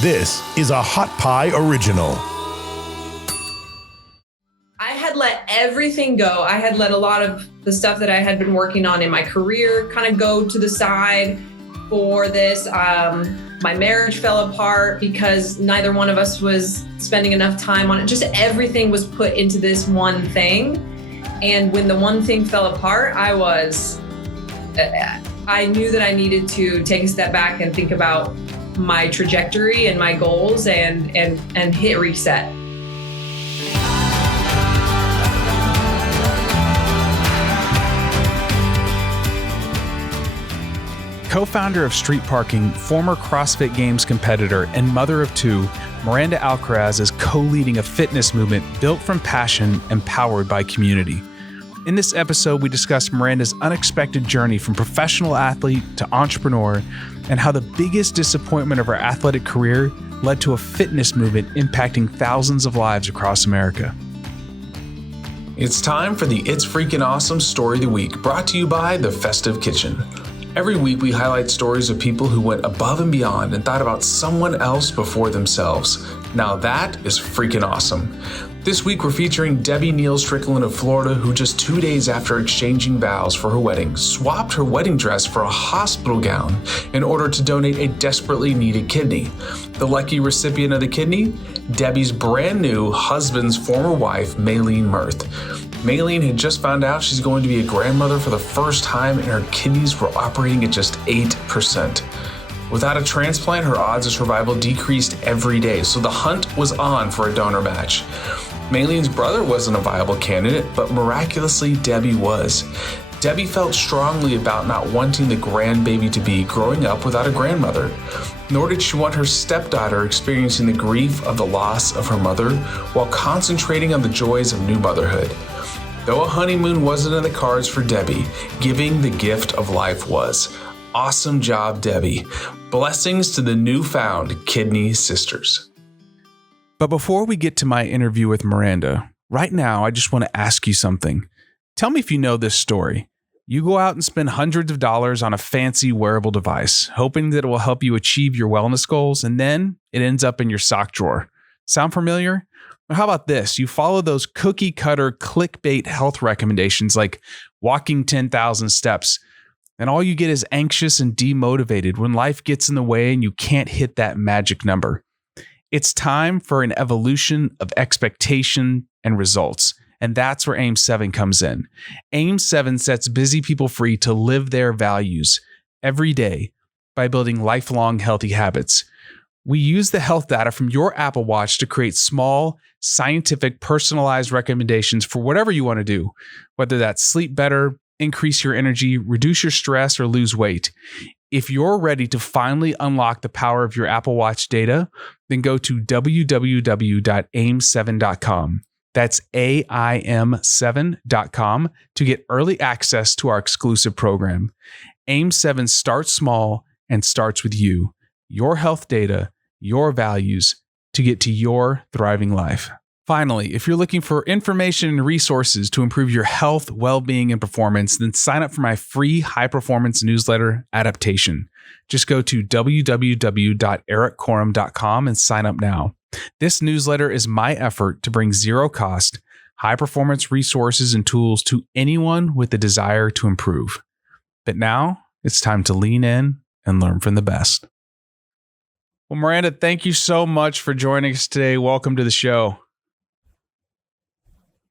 This is a Hot Pie Original. I had let everything go. I had let a lot of the stuff that I had been working on in my career kind of go to the side for this. My marriage fell apart because neither one of us was spending enough time on it. Just everything was put into this one thing. And when the one thing fell apart, I knew that I needed to take a step back and think about my trajectory and my goals and hit reset. Co-founder of Street Parking, former CrossFit Games competitor, and mother of two, Miranda Alcaraz is co-leading a fitness movement built from passion and powered by community. In this episode, we discuss Miranda's unexpected journey from professional athlete to entrepreneur and how the biggest disappointment of her athletic career led to a fitness movement impacting thousands of lives across America. It's time for the It's Freaking Awesome Story of the Week, brought to you by The Festive Kitchen. Every week, we highlight stories of people who went above and beyond and thought about someone else before themselves. Now that is freaking awesome. This week, we're featuring Debbie Neal Strickland of Florida, who just 2 days after exchanging vows for her wedding, swapped her wedding dress for a hospital gown in order to donate a desperately needed kidney. The lucky recipient of the kidney? Debbie's brand new husband's former wife, Maylene Mirth. Maylene had just found out she's going to be a grandmother for the first time, and her kidneys were operating at just 8%. Without a transplant, her odds of survival decreased every day, so the hunt was on for a donor match. Maylene's brother wasn't a viable candidate, but miraculously, Debbie was. Debbie felt strongly about not wanting the grandbaby to be growing up without a grandmother, nor did she want her stepdaughter experiencing the grief of the loss of her mother while concentrating on the joys of new motherhood. Though a honeymoon wasn't in the cards for Debbie, giving the gift of life was. Awesome job, Debbie. Blessings to the newfound Kidney Sisters. But before we get to my interview with Miranda, right now I just want to ask you something. Tell me if you know this story. You go out and spend hundreds of dollars on a fancy wearable device, hoping that it will help you achieve your wellness goals, and then it ends up in your sock drawer. Sound familiar? Or how about this? You follow those cookie cutter clickbait health recommendations like walking 10,000 steps, and all you get is anxious and demotivated when life gets in the way and you can't hit that magic number. It's time for an evolution of expectation and results. And that's where AIM 7 comes in. AIM 7 sets busy people free to live their values every day by building lifelong healthy habits. We use the health data from your Apple Watch to create small, scientific, personalized recommendations for whatever you want to do, whether that's sleep better, increase your energy, reduce your stress, or lose weight. If you're ready to finally unlock the power of your Apple Watch data, then go to www.aim7.com. That's AIM7.com to get early access to our exclusive program. AIM 7 starts small and starts with you, your health data, your values to get to your thriving life. Finally, if you're looking for information and resources to improve your health, well-being, and performance, then sign up for my free high-performance newsletter, Adaptation. Just go to www.ericcorum.com and sign up now. This newsletter is my effort to bring zero-cost, high-performance resources and tools to anyone with the desire to improve. But now, it's time to lean in and learn from the best. Well, Miranda, thank you so much for joining us today. Welcome to the show.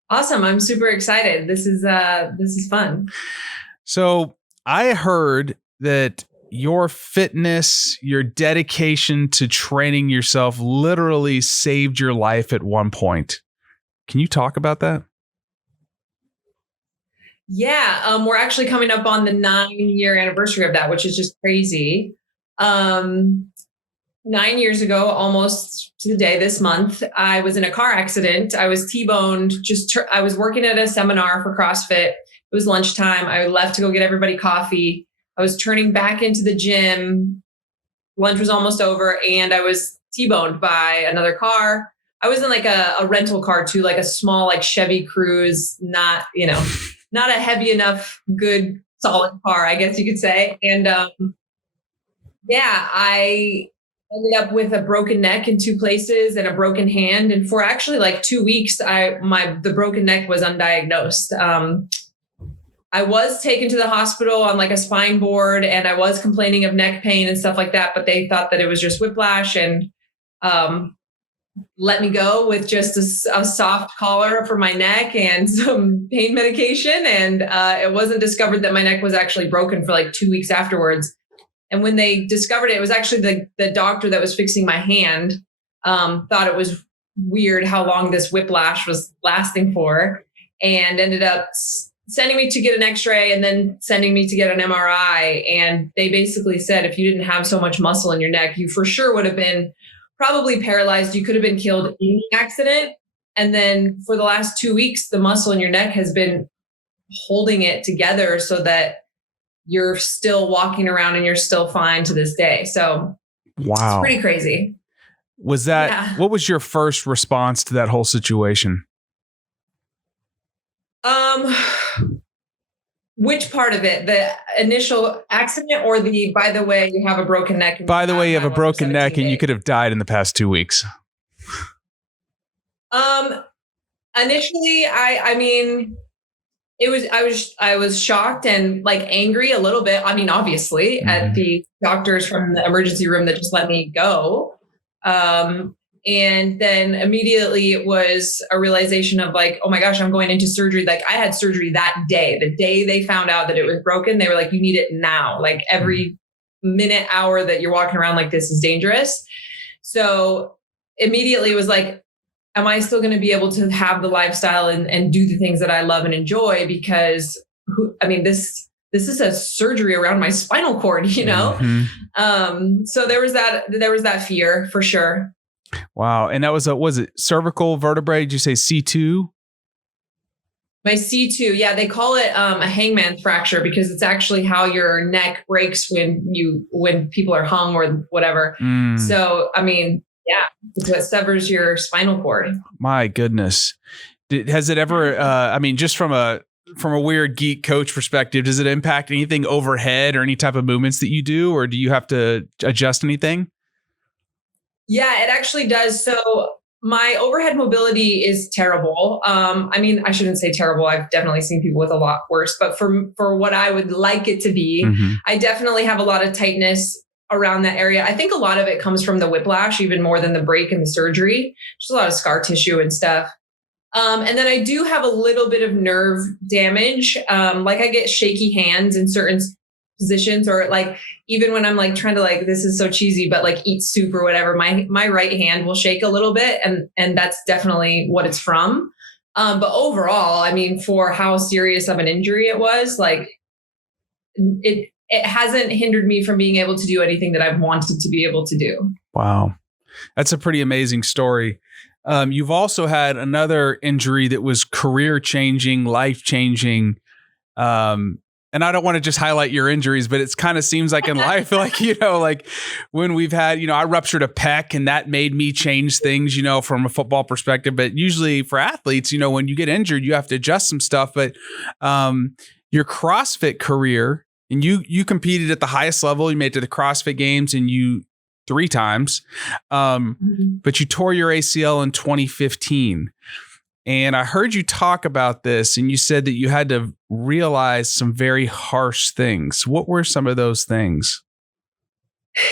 Awesome. I'm super excited. This is fun. So I heard that your fitness, your dedication to training yourself literally saved your life at one point. Can you talk about that? Yeah. We're actually coming up on the 9-year anniversary of that, which is just crazy. 9 years ago, almost to the day this month, I was in a car accident. I was T-boned. I was working at a seminar for CrossFit. It was lunchtime. I left to go get everybody coffee. I was turning back into the gym. Lunch was almost over, and I was T-boned by another car. I was in like a rental car too, like a small like Chevy Cruze, not a heavy enough, good, solid car, I guess you could say. And I ended up with a broken neck in 2 places and a broken hand. And for actually like 2 weeks, the broken neck was undiagnosed. I was taken to the hospital on like a spine board, and I was complaining of neck pain and stuff like that, but they thought that it was just whiplash and let me go with just a soft collar for my neck and some pain medication. And it wasn't discovered that my neck was actually broken for like 2 weeks afterwards. And when they discovered it, it was actually the doctor that was fixing my hand thought it was weird how long this whiplash was lasting for, and ended up sending me to get an x-ray and then sending me to get an MRI. And they basically said, if you didn't have so much muscle in your neck, you for sure would have been probably paralyzed. You could have been killed in the accident. And then for the last 2 weeks, the muscle in your neck has been holding it together so that you're still walking around and you're still fine to this day. So wow, it's pretty crazy. Was that, what was your first response to that whole situation? Which part of it? The initial accident or by the way, you have a broken neck? By the way, you have a broken neck and you could have died in the past 2 weeks. Initially, I mean, I was shocked and like angry a little bit. I mean, obviously at the doctors from the emergency room that just let me go. And then immediately it was a realization of like, oh my gosh, I'm going into surgery. Like I had surgery that day. The day they found out that it was broken, they were like, you need it now. Like every minute, hour that you're walking around like this is dangerous. So immediately it was like, am I still going to be able to have the lifestyle and do the things that I love and enjoy? Because this is a surgery around my spinal cord, you know? So there was that fear for sure. Wow. And that was it cervical vertebrae? Did you say C2? My C2. Yeah. They call it a hangman's fracture because it's actually how your neck breaks when people are hung or whatever. So, I mean, yeah, it's what severs your spinal cord. My goodness. Has it ever, just from a weird geek coach perspective, does it impact anything overhead or any type of movements that you do, or do you have to adjust anything? Yeah, it actually does. So my overhead mobility is terrible. I shouldn't say terrible. I've definitely seen people with a lot worse, but for what I would like it to be, I definitely have a lot of tightness around that area. I think a lot of it comes from the whiplash, even more than the break and the surgery. Just a lot of scar tissue and stuff. And then I do have a little bit of nerve damage. Like I get shaky hands in certain positions, or like even when I'm like trying to like, this is so cheesy, but like eat soup or whatever, my right hand will shake a little bit. And that's definitely what it's from. But overall, I mean, for how serious of an injury it was, like it hasn't hindered me from being able to do anything that I've wanted to be able to do. Wow. That's a pretty amazing story. You've also had another injury that was career-changing, life-changing. And I don't want to just highlight your injuries, but it kind of seems like in life, like, like when we've had, I ruptured a pec and that made me change things, from a football perspective. But usually for athletes, when you get injured, you have to adjust some stuff. But your CrossFit career, and you competed at the highest level, you made it to the CrossFit Games and 3 times, but you tore your ACL in 2015. And I heard you talk about this, and you said that you had to realize some very harsh things. What were some of those things?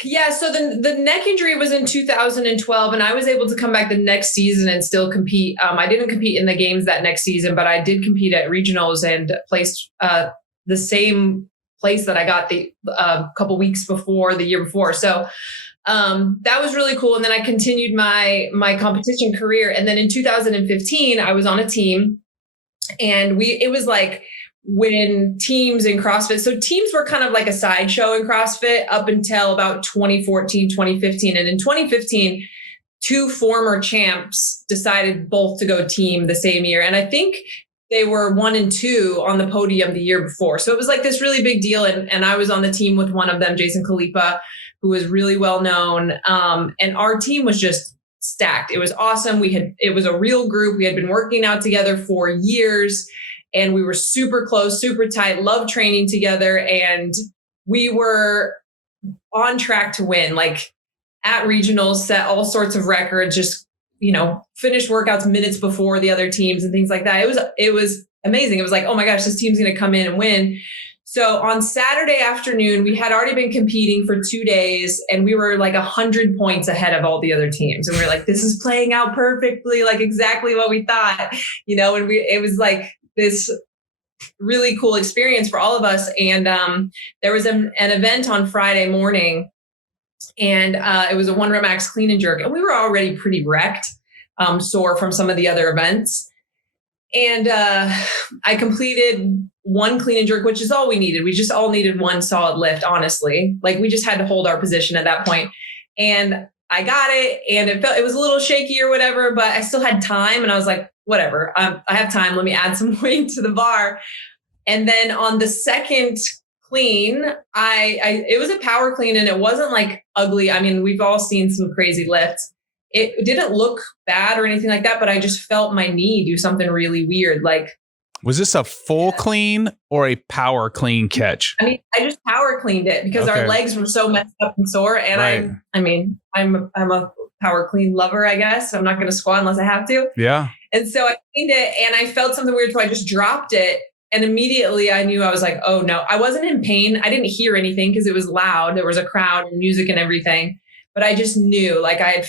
Yeah, so the neck injury was in 2012, and I was able to come back the next season and still compete. I didn't compete in the games that next season, but I did compete at regionals and placed the same place that I got the couple weeks before, the year before. So that was really cool. And then I continued my competition career. And then in 2015, I was on a team, and it was like when teams in CrossFit, so teams were kind of like a sideshow in CrossFit up until about 2014, 2015. And in 2015, 2 former champs decided both to go team the same year. And I think they were 1 and 2 on the podium the year before. So it was like this really big deal. And I was on the team with one of them, Jason Khalipa, who was really well known. And our team was just stacked. It was awesome. It was a real group. We had been working out together for years, and we were super close, super tight, loved training together. And we were on track to win. Like at regionals, set all sorts of records, just, finished workouts minutes before the other teams and things like that. It was amazing. It was like, oh my gosh, this team's going to come in and win. So on Saturday afternoon, we had already been competing for 2 days and we were like 100 points ahead of all the other teams. And we were like, this is playing out perfectly, like exactly what we thought, and it was like this really cool experience for all of us. And there was an event on Friday morning, and it was a 1 rep max clean and jerk. And we were already pretty wrecked, sore from some of the other events. And I completed 1 clean and jerk, which is all we needed. We just all needed 1 solid lift, honestly. Like we just had to hold our position at that point. And I got it, and it was a little shaky or whatever, but I still had time. And I was like, whatever, I have time. Let me add some weight to the bar. And then on the second clean, it was a power clean, and it wasn't like ugly. I mean, we've all seen some crazy lifts. It didn't look bad or anything like that, but I just felt my knee do something really weird. Like, was this a full clean or a power clean catch? I mean, I just power cleaned it because our legs were so messed up and sore. And right. I'm a power clean lover, I guess. I'm not going to squat unless I have to. Yeah. And so I cleaned it, and I felt something weird. So I just dropped it. And immediately I knew, I was like, oh no, I wasn't in pain. I didn't hear anything because it was loud. There was a crowd and music and everything. But I just knew, like I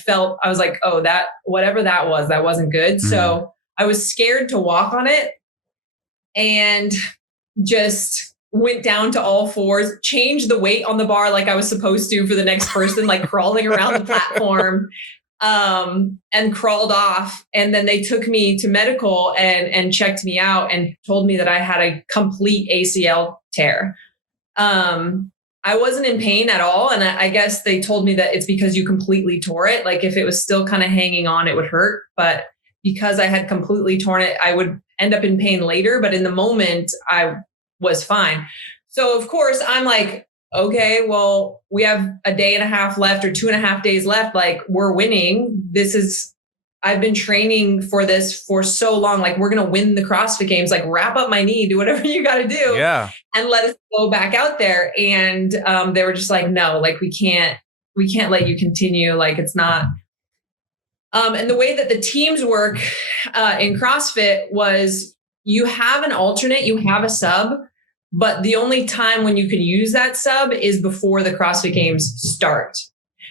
was like, oh, that whatever that wasn't good. Mm-hmm. So I was scared to walk on it and just went down to all fours, changed the weight on the bar like I was supposed to for the next person, like crawling around the platform, and crawled off. And then they took me to medical and checked me out and told me that I had a complete ACL tear. I wasn't in pain at all. And I guess they told me that it's because you completely tore it. Like if it was still kind of hanging on, it would hurt. But because I had completely torn it, I would end up in pain later. But in the moment, I was fine. So of course, I'm like, okay, well, we have a day and a half left or 2.5 days left. Like we're winning. I've been training for this for so long. Like we're going to win the CrossFit Games, like wrap up my knee, do whatever you got to do. Yeah. And let us go back out there. And they were just like, no, like we can't let you continue. Like it's not. And the way that the teams work in CrossFit was you have an alternate, you have a sub, but the only time when you can use that sub is before the CrossFit Games start.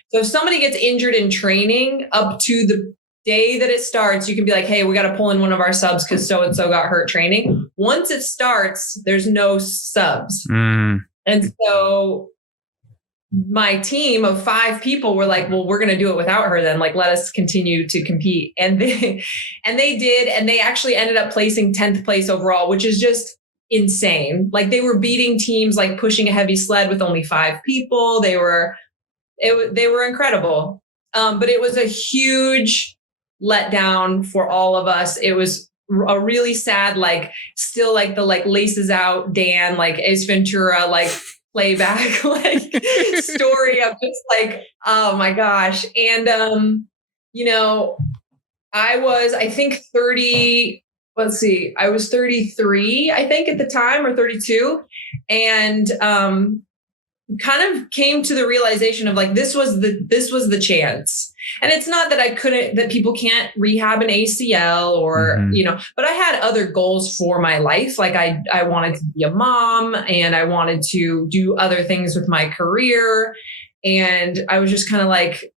So if somebody gets injured in training up to the day that it starts, you can be like, hey, we got to pull in one of our subs because so-and-so got hurt training. Once it starts, there's no subs. Mm. And so my team of 5 people were like, well, we're going to do it without her then. Like, let us continue to compete. And they did. And they actually ended up placing 10th place overall, which is just insane. Like they were beating teams, like pushing a heavy sled with only 5 people. They were incredible. But it was a huge letdown for all of us. It was a really sad, like still like the like laces out Dan, like Ace Ventura, like playback, like story of just like, oh my gosh. And, I was, I think 30, I was 33, I think at the time, or 32. And, kind of came to the realization of like, this was the chance. And it's not that that people can't rehab an ACL or, mm-hmm. But I had other goals for my life. Like I wanted to be a mom and I wanted to do other things with my career. And I was just kind of like,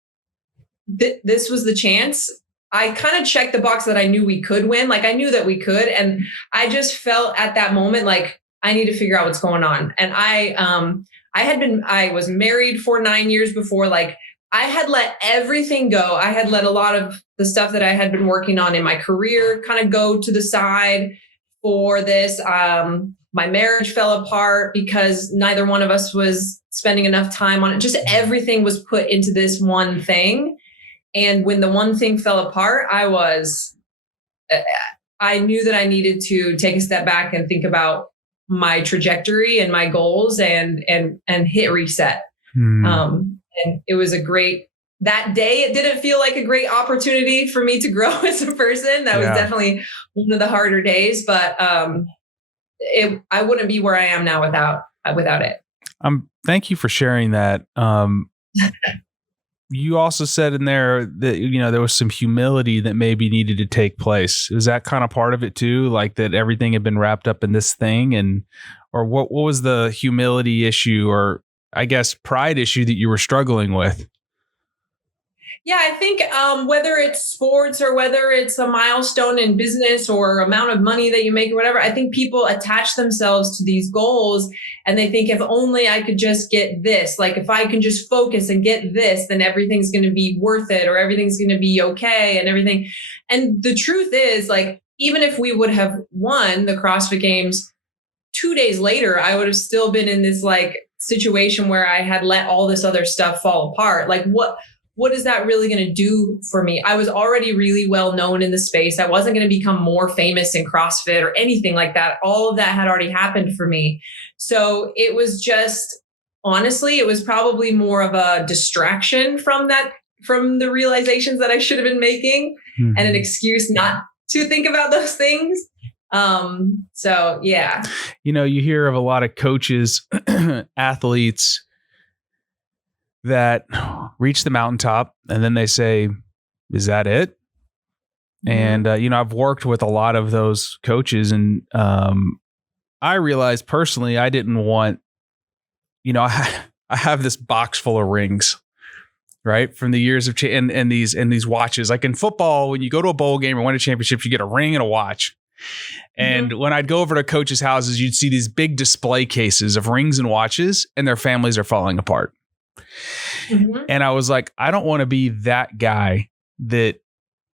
this was the chance. I kind of checked the box that I knew we could win. Like I knew that we could. And I just felt at that moment, like I need to figure out what's going on. And I was married for 9 years before. Like I had let everything go. I had let a lot of the stuff that I had been working on in my career kind of go to the side for this. My marriage fell apart because neither one of us was spending enough time on it. Just everything was put into this one thing. And when the one thing fell apart, I knew that I needed to take a step back and think about my trajectory and my goals and hit reset. And it was that day, it didn't feel like a great opportunity for me to grow as a person. That was definitely one of the harder days, but I wouldn't be where I am now without it. Thank you for sharing that. you also said in there that, there was some humility that maybe needed to take place. Is that kind of part of it too? Like that everything had been wrapped up in this thing or what was the humility issue or I guess pride issue that you were struggling with? Yeah, I think whether it's sports or whether it's a milestone in business or amount of money that you make or whatever, I think people attach themselves to these goals and they think if only I could just get this, like if I can just focus and get this, then everything's going to be worth it or everything's going to be okay and everything. And the truth is, like, even if we would have won the CrossFit Games 2 days later, I would have still been in this like situation where I had let all this other stuff fall apart. Like what is that really going to do for me? I was already really well known in the space. I wasn't going to become more famous in CrossFit or anything like that. All of that had already happened for me. So it was just, honestly, it was probably more of a distraction from the realizations that I should have been making and an excuse not to think about those things. So yeah. You hear of a lot of coaches, athletes that reach the mountaintop and then they say, is that it? And, I've worked with a lot of those coaches and, I realized personally, I didn't want, I have this box full of rings, right? From the years of, and these watches, like in football, when you go to a bowl game or win a championship, you get a ring and a watch. And when I'd go over to coaches' houses, you'd see these big display cases of rings and watches and their families are falling apart. And I was like, I don't want to be that guy that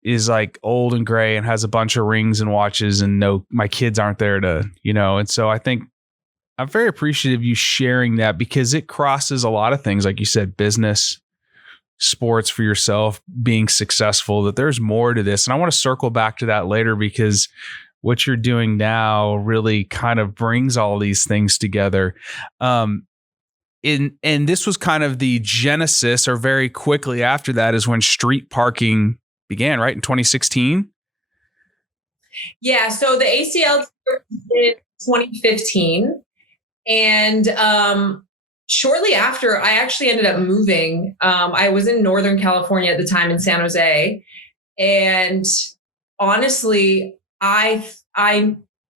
is like old and gray and has a bunch of rings and watches and no, my kids aren't there to, and so I think I'm very appreciative of you sharing that because it crosses a lot of things. Like you said, business, sports for yourself, being successful, that there's more to this. And I want to circle back to that later because what you're doing now really kind of brings all these things together. And this was kind of the genesis, or very quickly after that is when street parking began, right? In 2016. Yeah. So the ACL in 2015. And shortly after, I actually ended up moving. I was in Northern California at the time in San Jose. And honestly, I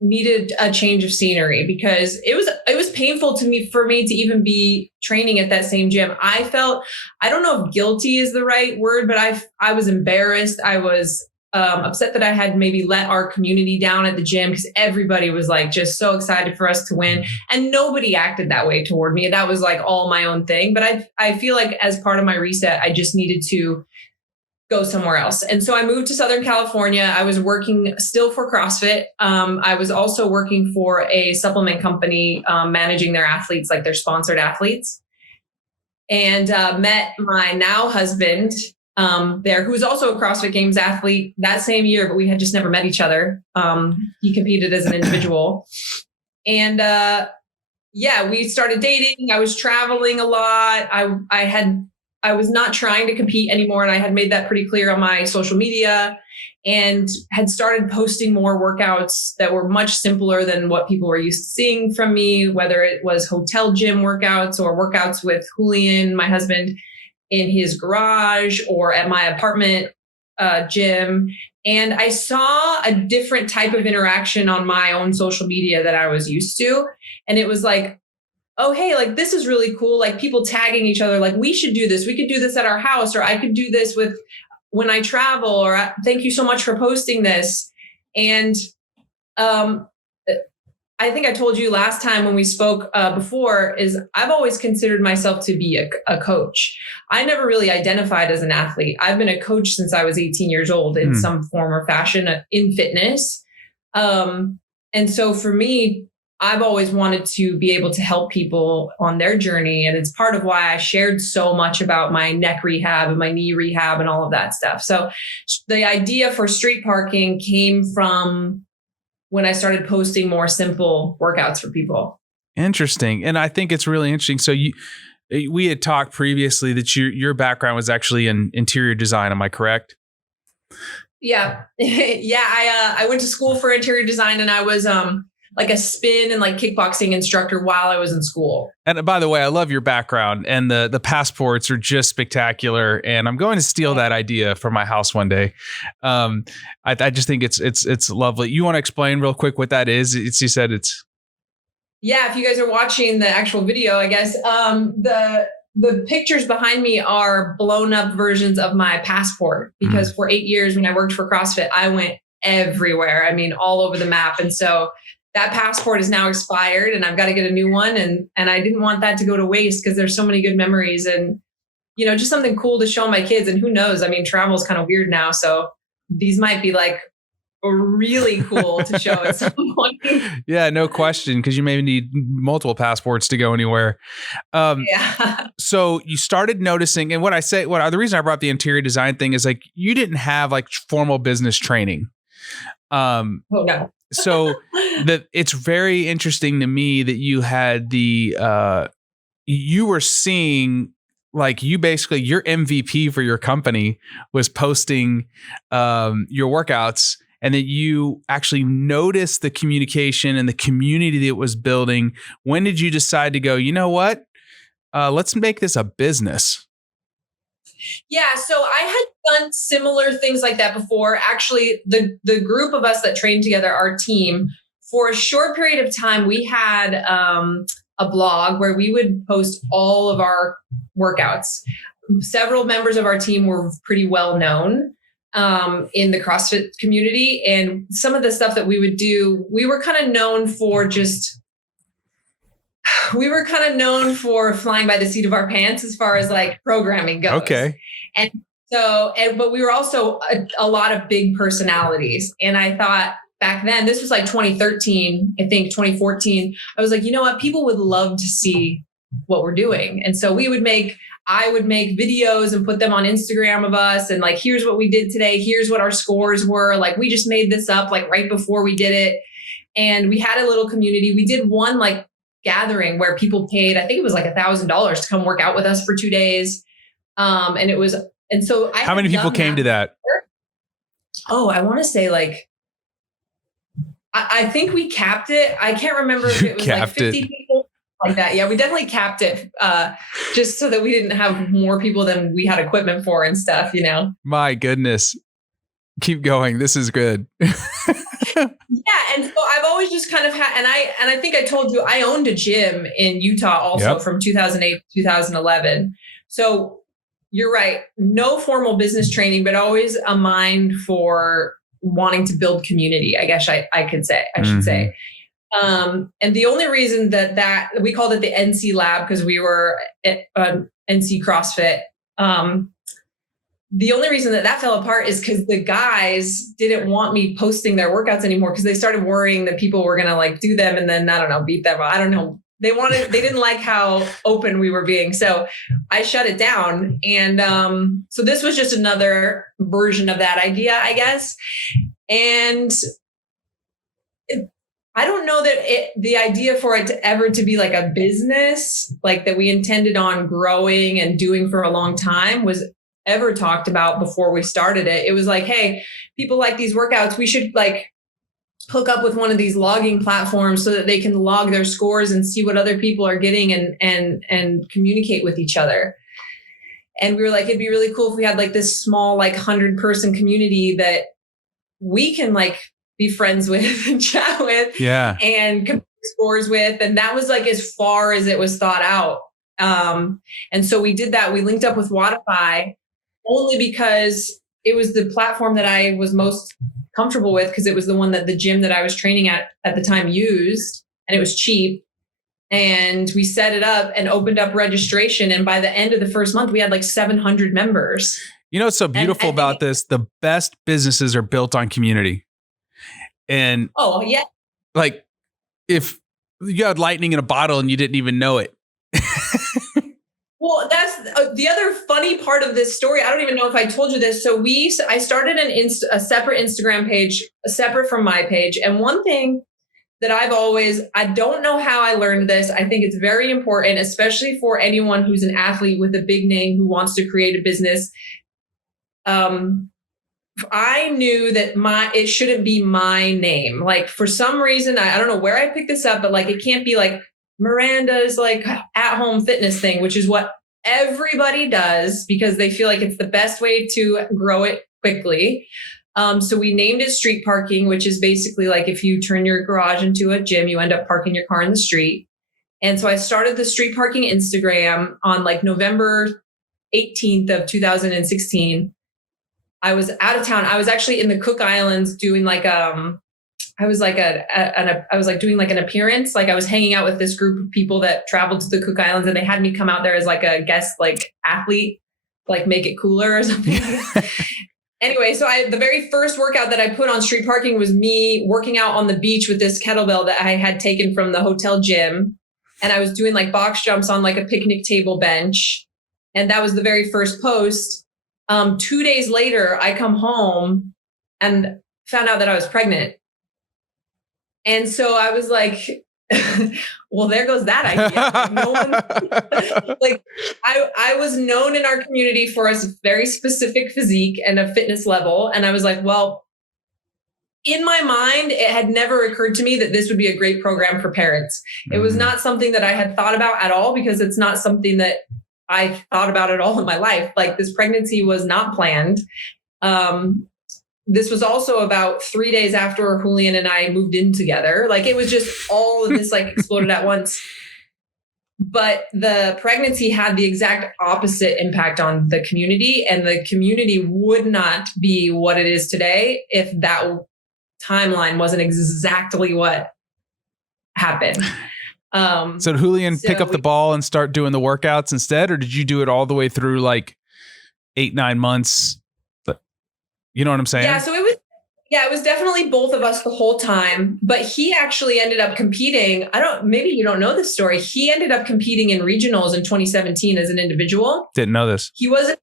needed a change of scenery because it was painful for me to even be training at that same gym. I felt, I don't know if guilty is the right word, but I was embarrassed. I was upset that I had maybe let our community down at the gym because everybody was like just so excited for us to win and nobody acted that way toward me. That was like all my own thing. But I feel like as part of my reset, I just needed to go somewhere else. And so I moved to Southern California. I was working still for CrossFit. I was also working for a supplement company, managing their athletes, like their sponsored athletes, and met my now husband there, who was also a CrossFit Games athlete that same year, but we had just never met each other. He competed as an individual. And we started dating. I was traveling a lot. I was not trying to compete anymore. And I had made that pretty clear on my social media and had started posting more workouts that were much simpler than what people were used to seeing from me, whether it was hotel gym workouts or workouts with Julian, my husband, in his garage or at my apartment gym. And I saw a different type of interaction on my own social media that I was used to. And it was like, oh, hey, like this is really cool. Like people tagging each other, like we should do this. We could do this at our house, or I could do this with when I travel, or thank you so much for posting this. And I think I told you last time when we spoke before is I've always considered myself to be a coach. I never really identified as an athlete. I've been a coach since I was 18 years old in some form or fashion in fitness. And so for me, I've always wanted to be able to help people on their journey. And it's part of why I shared so much about my neck rehab and my knee rehab and all of that stuff. So the idea for street parking came from when I started posting more simple workouts for people. Interesting. And I think it's really interesting. So we had talked previously that your background was actually in interior design. Am I correct? Yeah. I went to school for interior design and I was, like a spin and like kickboxing instructor while I was in school. And by the way, I love your background, and the passports are just spectacular. And I'm going to steal that idea for my house one day. I just think it's lovely. You want to explain real quick what that is? You said it's. Yeah, if you guys are watching the actual video, I guess the pictures behind me are blown up versions of my passport, because for 8 years when I worked for CrossFit, I went everywhere. I mean, all over the map. And so that passport is now expired and I've got to get a new one. And I didn't want that to go to waste, because there's so many good memories and, you know, just something cool to show my kids. And who knows? I mean, travel is kind of weird now. So these might be like really cool to show at some point. Yeah, no question, because you may need multiple passports to go anywhere. Yeah. So you started noticing, and the reason I brought up the interior design thing is like you didn't have like formal business training. Oh no. So that it's very interesting to me that you had you were seeing, like, you basically, your MVP for your company was posting your workouts, and that you actually noticed the communication and the community that it was building. When did you decide to go, you know what? Let's make this a business? Yeah, so I had done similar things like that before. Actually, the group of us that trained together, our team, for a short period of time, we had a blog where we would post all of our workouts. Several members of our team were pretty well known in the CrossFit community. And some of the stuff that we would do, we were kind of known for flying by the seat of our pants as far as like programming goes. Okay. But we were also a lot of big personalities. And I thought back then, this was like 2013, I think 2014, I was like, you know what? People would love to see what we're doing. And so I would make videos and put them on Instagram of us. And like, here's what we did today. Here's what our scores were. Like, we just made this up like right before we did it. And we had a little community. We did one like gathering where people paid, I think it was like $1,000 to come work out with us for 2 days. How many people came to that? Oh, I want to say like, I think we capped it. I can't remember if it was like 50 people like that. Yeah, we definitely capped it just so that we didn't have more people than we had equipment for and stuff, you know? My goodness. Keep going. This is good. Yeah. And so I've always just kind of had, and I think I told you, I owned a gym in Utah also from 2008 to 2011. So you're right. No formal business training, but always a mind for wanting to build community, I guess I should say. And the only reason that we called it the NC Lab, because we were at NC CrossFit. The only reason that fell apart is because the guys didn't want me posting their workouts anymore, because they started worrying that people were going to like do them and then, I don't know, beat them. I don't know. They didn't like how open we were being. So I shut it down. And so this was just another version of that idea, I guess. And I don't know that the idea for it to be like a business, like that we intended on growing and doing for a long time, was ever talked about before we started it. It was like, hey, people like these workouts. We should like hook up with one of these logging platforms so that they can log their scores and see what other people are getting and communicate with each other. And we were like, it'd be really cool if we had like this small, like 100-person community that we can like be friends with and chat with and compare scores with. And that was like as far as it was thought out. And so we did that. We linked up with Wodify only because it was the platform that I was most comfortable with, because it was the one that the gym that I was training at the time used, and it was cheap. And we set it up and opened up registration. And by the end of the first month, we had like 700 members. You know what's so beautiful about this? The best businesses are built on community. And like if you had lightning in a bottle and you didn't even know it. Well, that's the other funny part of this story. I don't even know if I told you this. So I started a separate Instagram page, separate from my page. And one thing that I don't know how I learned this. I think it's very important, especially for anyone who's an athlete with a big name who wants to create a business. I knew that it shouldn't be my name. Like for some reason, I don't know where I picked this up, but like, it can't be like Miranda's like at home fitness thing, which is what everybody does because they feel like it's the best way to grow it quickly. So we named it street parking, which is basically like if you turn your garage into a gym, you end up parking your car in the street. And so I started the street parking Instagram on like November 18th of 2016. I was out of town. I was actually in the Cook Islands doing like I was doing like an appearance. Like I was hanging out with this group of people that traveled to the Cook Islands, and they had me come out there as like a guest, like athlete, like make it cooler or something. Anyway, so the very first workout that I put on street parking was me working out on the beach with this kettlebell that I had taken from the hotel gym. And I was doing like box jumps on like a picnic table bench. And that was the very first post. 2 days later, I come home and found out that I was pregnant. And so I was like, well, there goes that idea. No one, like I was known in our community for a very specific physique and a fitness level. And I was like, well, in my mind, it had never occurred to me that this would be a great program for parents. It was not something that I had thought about at all because it's not something that I thought about at all in my life. Like this pregnancy was not planned. This was also about 3 days after Julian and I moved in together. Like it was just all of this like exploded at once. But the pregnancy had the exact opposite impact on the community, and the community would not be what it is today if that timeline wasn't exactly what happened. So did Julian pick up the ball and start doing the workouts instead, or did you do it all the way through like 8-9 months? You know what I'm saying? Yeah. So it was definitely both of us the whole time, but he actually ended up competing. Maybe you don't know this story. He ended up competing in regionals in 2017 as an individual. Didn't know this. He wasn't.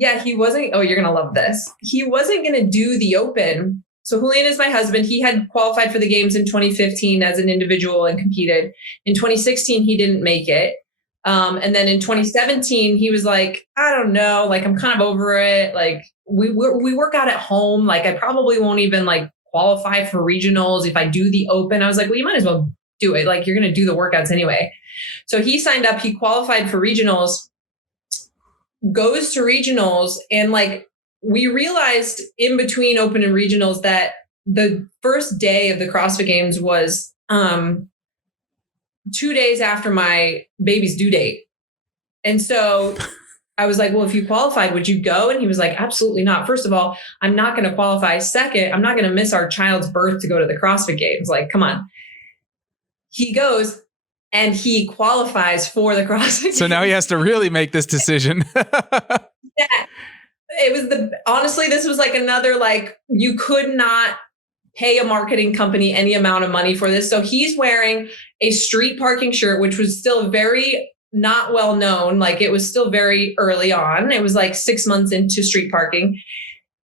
Oh, you're going to love this. He wasn't going to do the open. So Julian is my husband. He had qualified for the games in 2015 as an individual and competed. In 2016, he didn't make it. And then in 2017, he was like, I don't know, like, I'm kind of over it. Like we work out at home. Like I probably won't even like qualify for regionals if I do the open. I was like, well, you might as well do it. Like you're going to do the workouts anyway. So he signed up, he qualified for regionals, goes to regionals. And like, we realized in between open and regionals that the first day of the CrossFit Games was, 2 days after my baby's due date. And so I was like, well, if you qualified, would you go? And he was like, absolutely not. First of all, I'm not going to qualify. Second, I'm not going to miss our child's birth to go to the CrossFit Games. Like, come on. He goes and he qualifies for the CrossFit Games. So now he has to really make this decision. Yeah. It was honestly, this was like another, like, you could not pay a marketing company any amount of money for this. So he's wearing a street parking shirt, which was still very not well known. Like it was still very early on. It was like 6 months into street parking.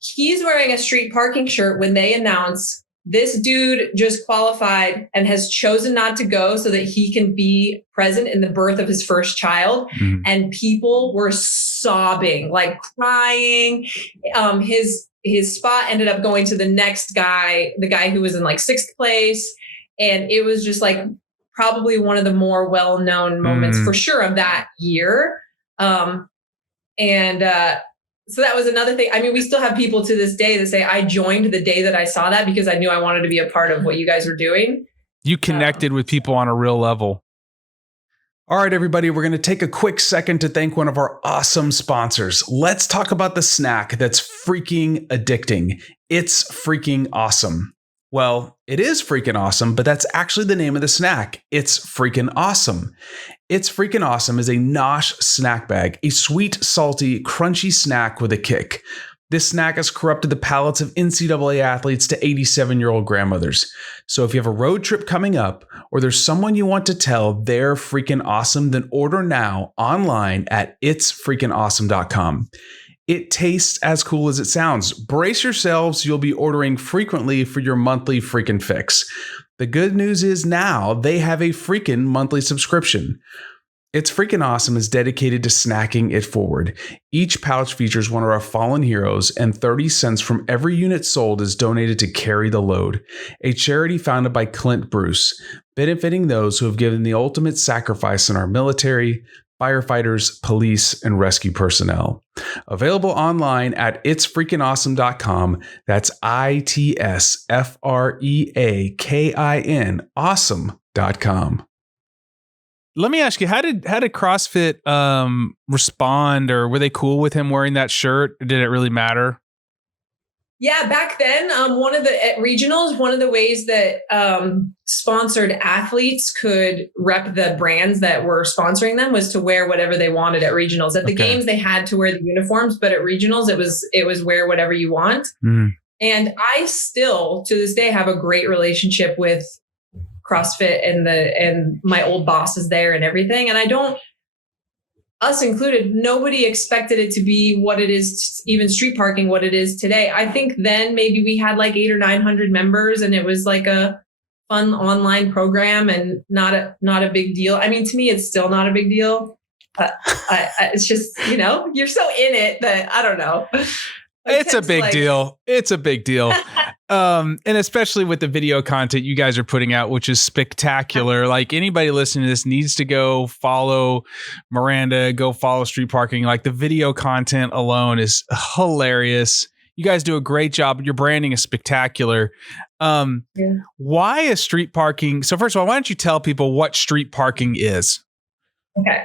He's wearing a street parking shirt when they announce this dude just qualified and has chosen not to go so that he can be present in the birth of his first child. Mm-hmm. And people were sobbing, like crying. His spot ended up going to the next guy, the guy who was in like 6th place. And it was just like probably one of the more well-known moments for sure of that year. So that was another thing. I mean, we still have people to this day that say, I joined the day that I saw that because I knew I wanted to be a part of what you guys were doing. You connected with people on a real level. All right, everybody, we're going to take a quick second to thank one of our awesome sponsors. Let's talk about the snack that's freaking addicting. It's freaking awesome. Well, it is freaking awesome, but that's actually the name of the snack. It's freaking awesome. It's freaking awesome is a Nosh snack bag, a sweet, salty, crunchy snack with a kick. This snack has corrupted the palates of NCAA athletes to 87-year-old grandmothers. So if you have a road trip coming up or there's someone you want to tell they're freaking awesome, then order now online at itsfreakingawesome.com. It tastes as cool as it sounds. Brace yourselves, you'll be ordering frequently for your monthly freaking fix. The good news is now they have a freaking monthly subscription. It's Freaking Awesome is dedicated to snacking it forward. Each pouch features one of our fallen heroes, and 30 cents from every unit sold is donated to Carry the Load, a charity founded by Clint Bruce, benefiting those who have given the ultimate sacrifice in our military, firefighters, police, and rescue personnel. Available online at itsfreakingawesome.com. That's ITSFREAKIN awesome.com. Let me ask you, how did CrossFit respond, or were they cool with him wearing that shirt? Did it really matter? Yeah, back then, at regionals, one of the ways that sponsored athletes could rep the brands that were sponsoring them was to wear whatever they wanted at regionals. At the games, they had to wear the uniforms, but at regionals, it was wear whatever you want. And I still, to this day, have a great relationship with CrossFit and my old bosses there and everything. And us included, nobody expected it to be what it is, even street parking, what it is today. I think then maybe we had like 800 or 900 members, and it was like a fun online program and not a big deal. I mean, to me, it's still not a big deal. But it's just, you're so in it that I don't know. It's a big deal. It's a big deal. And especially with the video content you guys are putting out, which is spectacular. Like, anybody listening to this needs to go follow Miranda, go follow Street Parking. Like, the video content alone is hilarious. You guys do a great job. Your branding is spectacular. Why is street parking? So first of all, why don't you tell people what street parking is? Okay.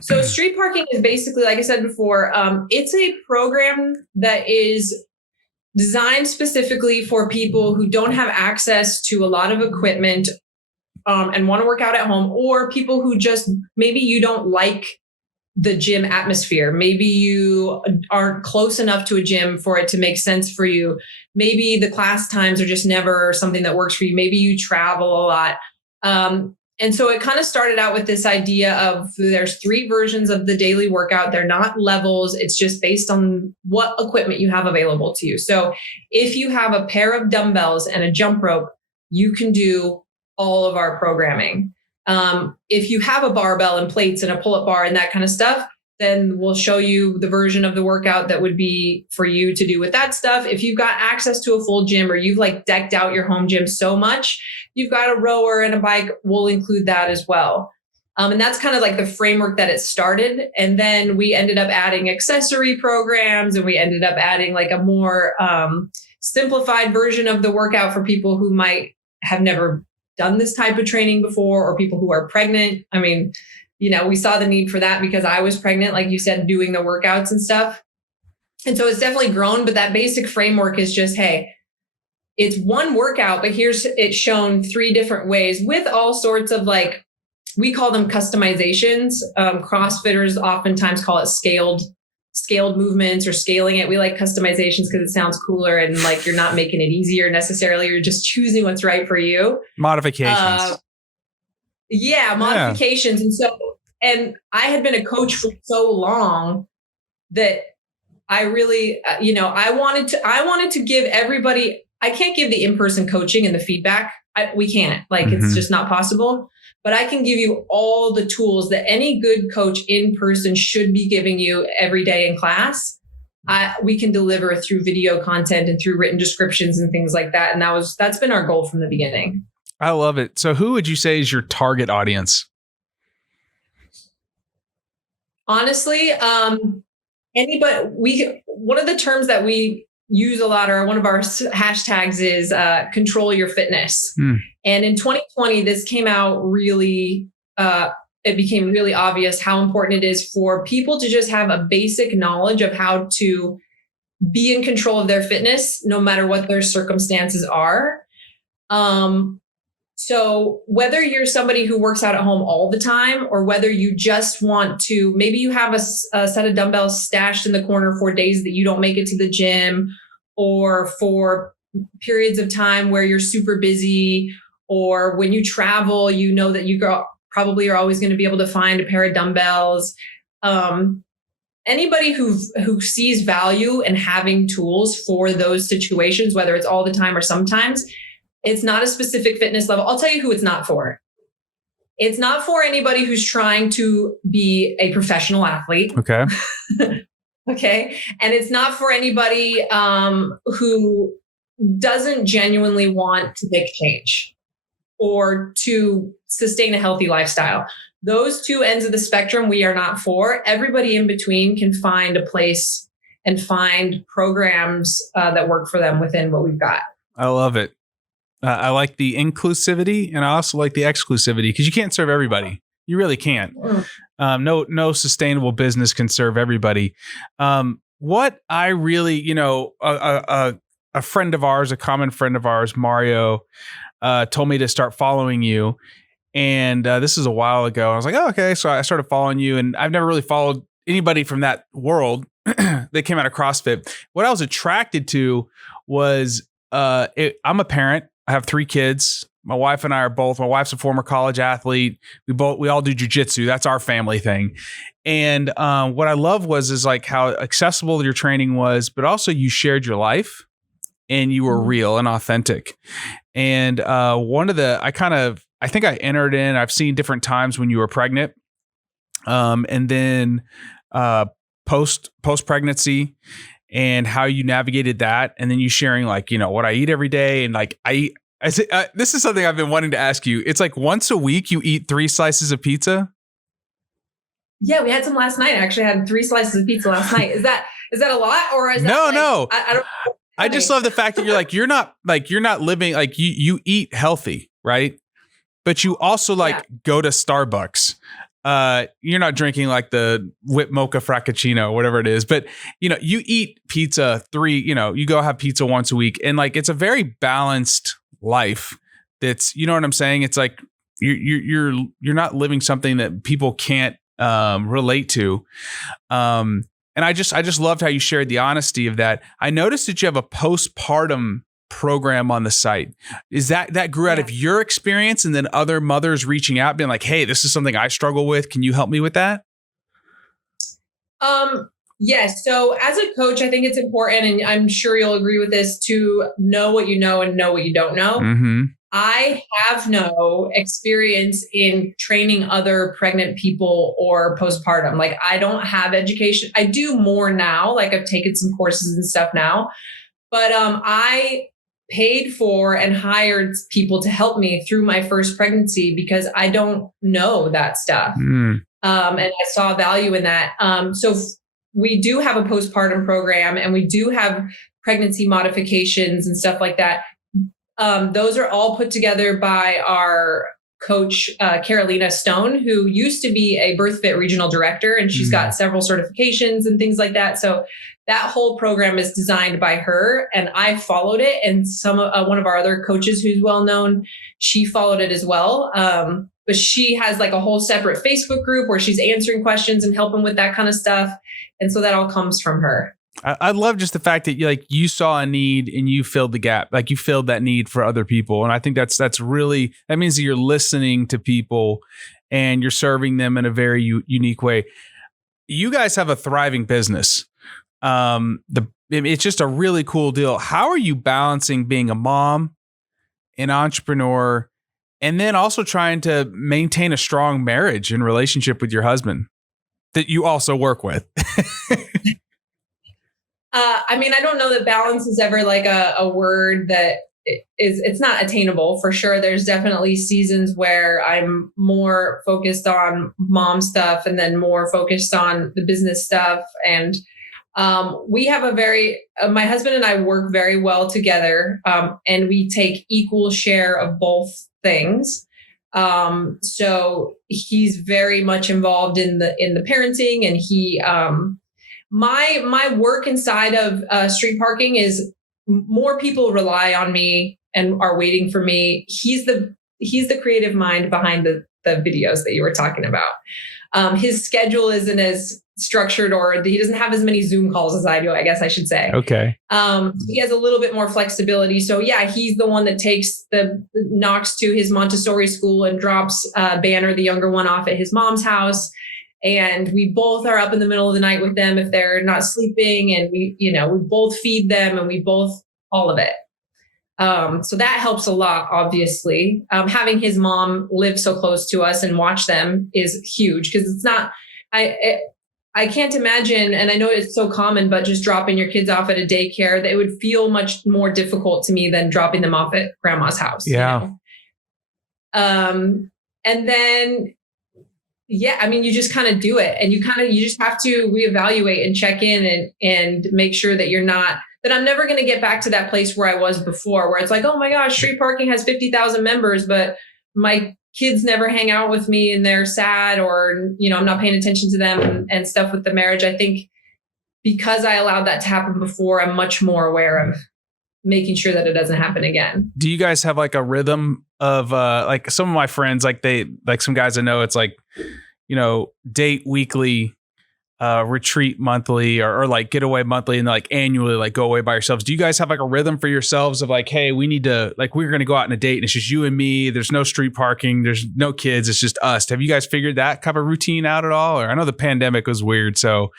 So street parking is basically, like I said before, it's a program that is designed specifically for people who don't have access to a lot of equipment and want to work out at home, or people who just, maybe you don't like the gym atmosphere. Maybe you aren't close enough to a gym for it to make sense for you. Maybe the class times are just never something that works for you. Maybe you travel a lot. And so it kind of started out with this idea of there's 3 versions of the daily workout. They're not levels. It's just based on what equipment you have available to you. So if you have a pair of dumbbells and a jump rope, you can do all of our programming. If you have a barbell and plates and a pull-up bar and that kind of stuff, then we'll show you the version of the workout that would be for you to do with that stuff. If you've got access to a full gym, or you've like decked out your home gym so much, you've got a rower and a bike, we'll include that as well. And that's kind of like the framework that it started. And then we ended up adding accessory programs, and we ended up adding like a more simplified version of the workout for people who might have never done this type of training before, or people who are pregnant. I mean, we saw the need for that because I was pregnant, like you said, doing the workouts and stuff. And so it's definitely grown, but that basic framework is just, hey, it's one workout, but it's shown 3 different ways with all sorts of, like, we call them customizations. CrossFitters oftentimes call it scaled movements or scaling it. We like customizations because it sounds cooler, and like you're not making it easier necessarily. You're just choosing what's right for you. Modifications. Modifications. And I had been a coach for so long that I really, I wanted to give everybody, I can't give the in-person coaching and the feedback. We can't, it's just not possible, but I can give you all the tools that any good coach in person should be giving you every day in class. We can deliver through video content and through written descriptions and things like that. And that's been our goal from the beginning. I love it. So who would you say is your target audience? Honestly, anybody. One of the terms that we use a lot, or one of our hashtags, is control your fitness. And in 2020, this came out really, it became really obvious how important it is for people to just have a basic knowledge of how to be in control of their fitness, no matter what their circumstances are. So whether you're somebody who works out at home all the time, or whether you just want to, maybe you have a set of dumbbells stashed in the corner for days that you don't make it to the gym, or for periods of time where you're super busy, or when you travel, that you probably are always going to be able to find a pair of dumbbells. Anybody who sees value in having tools for those situations, whether it's all the time or sometimes, it's not a specific fitness level. I'll tell you who it's not for. It's not for anybody who's trying to be a professional athlete. Okay. Okay. And it's not for anybody who doesn't genuinely want to make change or to sustain a healthy lifestyle. Those two ends of the spectrum we are not for. Everybody in between can find a place and find programs that work for them within what we've got. I love it. I like the inclusivity, and I also like the exclusivity, because you can't serve everybody. You really can't. No sustainable business can serve everybody. What I really, a friend of ours, a common friend of ours, Mario, told me to start following you. And this is a while ago. I was like, oh, okay. So I started following you, and I've never really followed anybody from that world that came out of CrossFit. What I was attracted to was I'm a parent. I have 3 kids. My wife and I are both. My wife's a former college athlete. We all do jujitsu. That's our family thing. And what I love is like how accessible your training was, but also you shared your life and you were real and authentic. And I think I entered in. I've seen different times when you were pregnant, and then post pregnancy, and how you navigated that, and then you sharing like, what I eat every day, and like this is something I've been wanting to ask you. It's like once a week you eat 3 slices of pizza. Yeah, we had some last night. I actually had 3 slices of pizza last night. Is that a lot, or is that no? I don't. I just love the fact that you're not living like you eat healthy, right? But you also go to Starbucks. You're not drinking like the whipped mocha frappuccino, whatever it is, but you eat pizza you go have pizza once a week, and like it's a very balanced life. That's, you know what I'm saying? It's like you're not living something that people can't relate to. And I just loved how you shared the honesty of that. I noticed that you have a postpartum program on the site. Is that grew out of your experience, and then other mothers reaching out being like, hey, this is something I struggle with. Can you help me with that? Yes. So as a coach, I think it's important, and I'm sure you'll agree with this, to know what you know and know what you don't know. Mm-hmm. I have no experience in training other pregnant people or postpartum. Like, I don't have education. I do more now. Like, I've taken some courses and stuff now, but I paid for and hired people to help me through my first pregnancy because I don't know that stuff. And I saw value in that. So we do have a postpartum program, and we do have pregnancy modifications and stuff like that. Those are all put together by our coach, Carolina Stone, who used to be a BirthFit regional director, and she's got several certifications and things like that. So that whole program is designed by her, and I followed it. And one of our other coaches who's well known, she followed it as well. But she has like a whole separate Facebook group where she's answering questions and helping with that kind of stuff. And so that all comes from her. I love just the fact that you saw a need and you filled the gap, like you filled that need for other people. And I think that means that you're listening to people and you're serving them in a very unique way. You guys have a thriving business. It's just a really cool deal. How are you balancing being a mom, an entrepreneur, and then also trying to maintain a strong marriage and relationship with your husband that you also work with? I don't know that balance is ever like a word that it's not attainable for sure. There's definitely seasons where I'm more focused on mom stuff and then more focused on the business stuff. And we have my husband and I work very well together, and we take equal share of both things. So he's very much involved in the parenting, and he, my work inside of street parking is more people rely on me and are waiting for me. He's the creative mind behind the videos that you were talking about. His schedule isn't as structured, or he doesn't have as many Zoom calls as I do, I guess I should say. Okay. He has a little bit more flexibility. So yeah, he's the one that takes Knox to his Montessori school and drops Banner, the younger one, off at his mom's house. And we both are up in the middle of the night with them if they're not sleeping, and we both feed them, and we both, all of it. So that helps a lot, obviously. Having his mom live so close to us and watch them is huge, because it's not, I can't imagine, and I know it's so common, but just dropping your kids off at a daycare, that it would feel much more difficult to me than dropping them off at grandma's house. Yeah. You know? And then, yeah, I mean, you just kind of do it, and you just have to reevaluate and check in and make sure that that I'm never going to get back to that place where I was before, where it's like, oh my gosh, street parking has 50,000 members, but my kids never hang out with me and they're sad, or, you know, I'm not paying attention to them and stuff with the marriage. I think because I allowed that to happen before, I'm much more aware of making sure that it doesn't happen again. Do you guys have like a rhythm of like some of my friends, like some guys I know, it's like, you know, date weekly, retreat monthly, or like get away monthly, and like annually, like go away by yourselves. Do you guys have like a rhythm for yourselves of like, hey, we need to, like, we're going to go out on a date and it's just you and me. There's no street parking. There's no kids. It's just us. Have you guys figured that kind of routine out at all? Or I know the pandemic was weird. So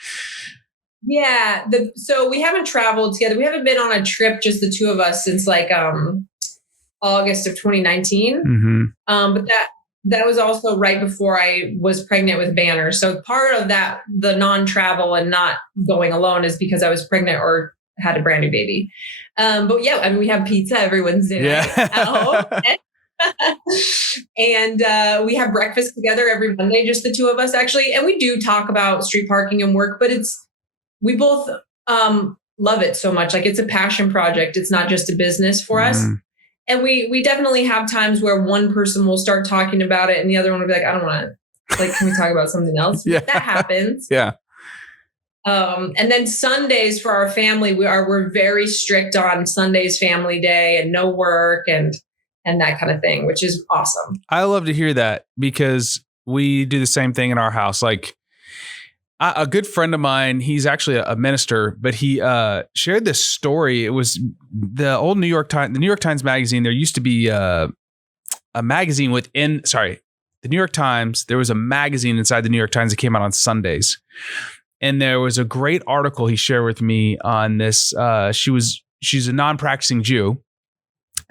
yeah. So we haven't traveled together. We haven't been on a trip, just the two of us, since like August of 2019. Mm-hmm. But that was also right before I was pregnant with Banner. So part of that, the non-travel and not going alone, is because I was pregnant or had a brand new baby. But yeah, I mean, we have pizza every Wednesday night at home. And we have breakfast together every Monday, just the two of us, actually. And we do talk about street parking and work, but we both love it so much. Like, it's a passion project. It's not just a business for us. And we definitely have times where one person will start talking about it and the other one will be like, I don't want to, like, can we talk about something else? Yeah. That happens. Yeah. And then Sundays for our family, we're very strict on Sunday's family day and no work and that kind of thing, which is awesome. I love to hear that, because we do the same thing in our house. Like, a good friend of mine, he's actually a minister, but he shared this story. It was the old the New York Times magazine. There used to be a magazine the New York Times. There was a magazine inside the New York Times that came out on Sundays. And there was a great article he shared with me on this. She's a non-practicing Jew.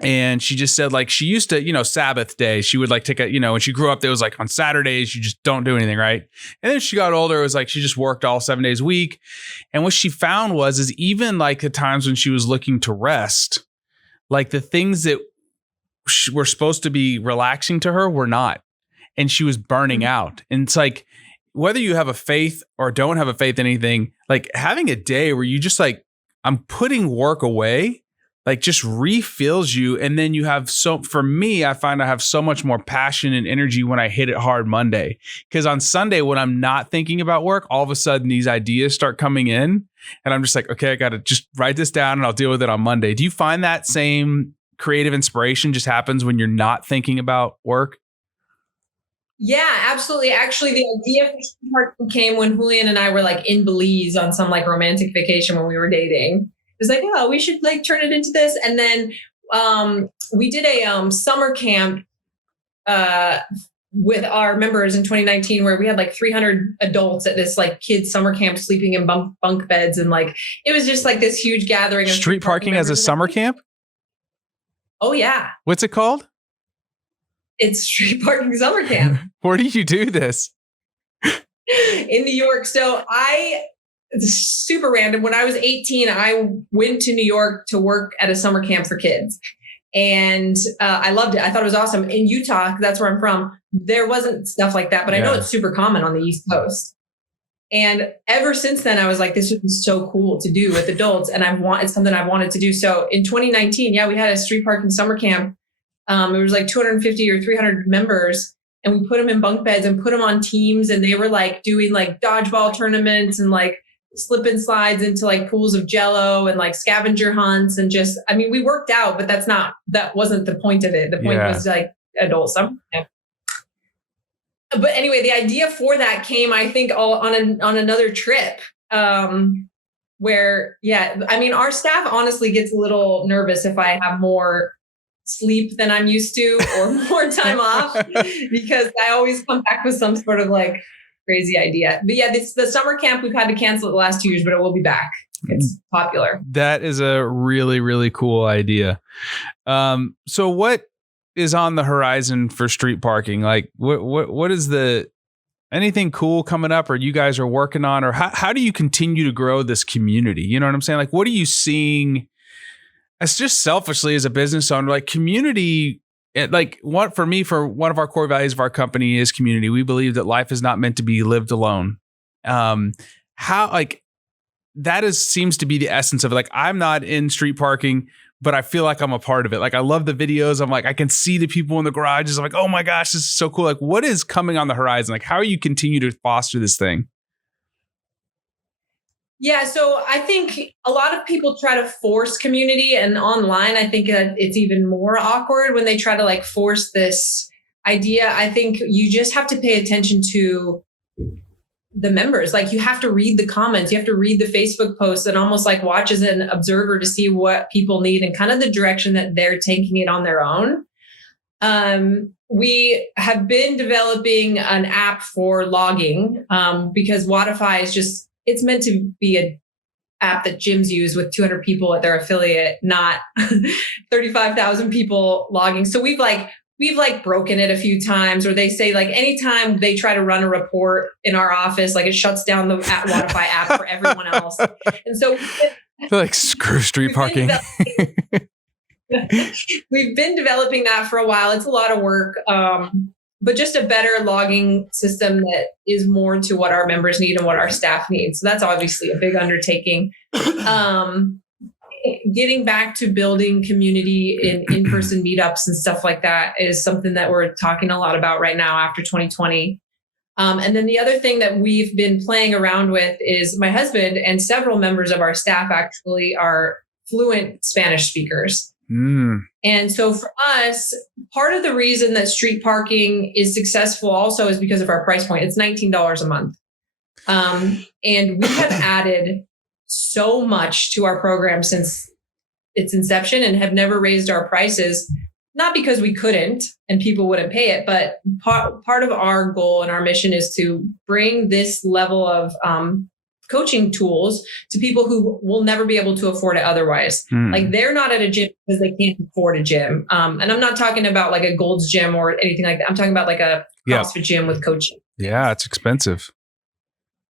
And she just said, like, she used to, you know, Sabbath day, she would like take a, you know, when she grew up, there was like on Saturdays, you just don't do anything, right? And then she got older, it was like she just worked all 7 days a week. And what she found is even like the times when she was looking to rest, like the things that were supposed to be relaxing to her were not. And she was burning out. And it's like, whether you have a faith or don't have a faith in anything, like having a day where you just like, I'm putting work away, like just refills you. And then you have for me, I find I have so much more passion and energy when I hit it hard Monday. Because on Sunday, when I'm not thinking about work, all of a sudden these ideas start coming in and I'm just like, okay, I got to just write this down and I'll deal with it on Monday. Do you find that same creative inspiration just happens when you're not thinking about work? Yeah, absolutely. Actually, the idea for street parking came when Julian and I were like in Belize on some like romantic vacation when we were dating. It was like, oh, we should like turn it into this. And then we did a summer camp with our members in 2019 where we had like 300 adults at this like kids summer camp sleeping in bunk beds. And like, it was just like this huge gathering. Of street parking as a summer camp? Oh, yeah. What's it called? It's street parking summer camp. Where do you do this? In New York. So it's super random. When I was 18, I went to New York to work at a summer camp for kids. And I loved it. I thought it was awesome. In Utah, that's where I'm from, there wasn't stuff like that, but I know it's super common on the East Coast. And ever since then, I was like, this would be so cool to do with adults. And it's something I've wanted to do. So in 2019, we had a street parking summer camp. It was like 250 or 300 members. And we put them in bunk beds and put them on teams. And they were like doing like dodgeball tournaments and like slip and slides into like pools of Jello and like scavenger hunts. And just, I mean, we worked out, but that wasn't the point of it. The point was like adult summer camp. But anyway, the idea for that came, I think, all on another trip where, I mean, our staff honestly gets a little nervous if I have more sleep than I'm used to or more time off, because I always come back with some sort of like crazy idea. But the summer camp, we've had to cancel it the last 2 years, but it will be back. it's popular. That is a really, really cool idea. So what is on the horizon for street parking? Like what is anything cool coming up, or you guys are working on, or how do you continue to grow this community? You know what I'm saying? Like, what are you seeing as just selfishly as a business owner, like community? Like for one of our core values of our company is community. We believe that life is not meant to be lived alone. Seems to be the essence of it. Like, I'm not in street parking, but I feel like I'm a part of it. Like, I love the videos. I'm like, I can see the people in the garages. I'm like, oh my gosh, this is so cool. Like, what is coming on the horizon? Like, how are you continue to foster this thing? Yeah, so I think a lot of people try to force community, and online, I think it's even more awkward when they try to like force this idea. I think you just have to pay attention to the members. Like, you have to read the comments, you have to read the Facebook posts, and almost like watch as an observer to see what people need and kind of the direction that they're taking it on their own. We have been developing an app for logging because Wodify is it's meant to be an app that gyms use with 200 people at their affiliate, not 35,000 people logging. So we've broken it a few times, or they say like anytime they try to run a report in our office, like it shuts down the Wodify app for everyone else. And so like, screw street parking. We've been developing that for a while. It's a lot of work, but just a better logging system that is more to what our members need and what our staff needs. So that's obviously a big undertaking. Getting back to building community in in-person meetups and stuff like that is something that we're talking a lot about right now after 2020. And then the other thing that we've been playing around with is my husband and several members of our staff actually are fluent Spanish speakers. And so for us, part of the reason that street parking is successful also is because of our price point. It's $19 a month. And we have added so much to our program since its inception and have never raised our prices, not because we couldn't and people wouldn't pay it, but part of our goal and our mission is to bring this level of coaching tools to people who will never be able to afford it otherwise. Like, they're not at a gym because they can't afford a gym. And I'm not talking about like a Gold's Gym or anything like that. I'm talking about like a CrossFit gym with coaching. Yeah, it's expensive.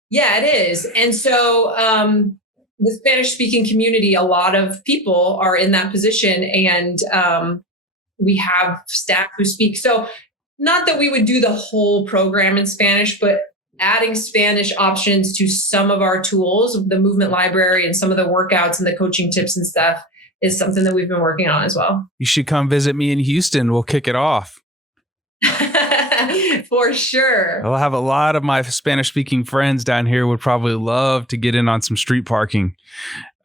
Yeah, it is. And so the Spanish speaking community, a lot of people are in that position, and we have staff who speak. So not that we would do the whole program in Spanish, but adding Spanish options to some of our tools, the movement library and some of the workouts and the coaching tips and stuff is something that we've been working on as well. You should come visit me in Houston. We'll kick it off. For sure. I'll have a lot of my Spanish speaking friends down here would probably love to get in on some street parking.